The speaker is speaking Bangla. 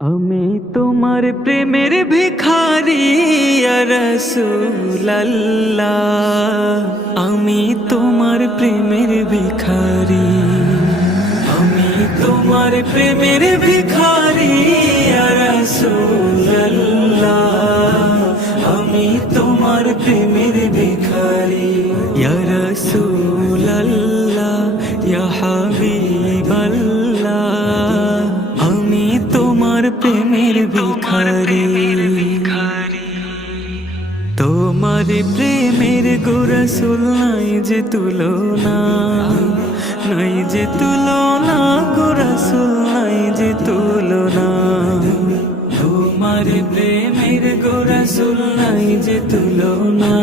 আমি তোমার প্রেমের ভিখারি ইয়া রাসূলুল্লাহ, আমি তোমার প্রেমের ভিখারি, আমি তোমার প্রেমের ভিখারি ইয়া রাসূলুল্লাহ, আমি তোমার প্রেমের ভিখারি ইয়া রাসূলুল্লাহ, ইয়া হাবিবাল্লাহ, আমি তোমার প্রেমের ভিখারি। তোমার প্রেমের গো রাসূল নাই যে তুলনা, নাই যে তুলনা গো রাসূল নাই যে তুলনা, তোমার প্রেমের গো রাসূল নাই যে তুলনা।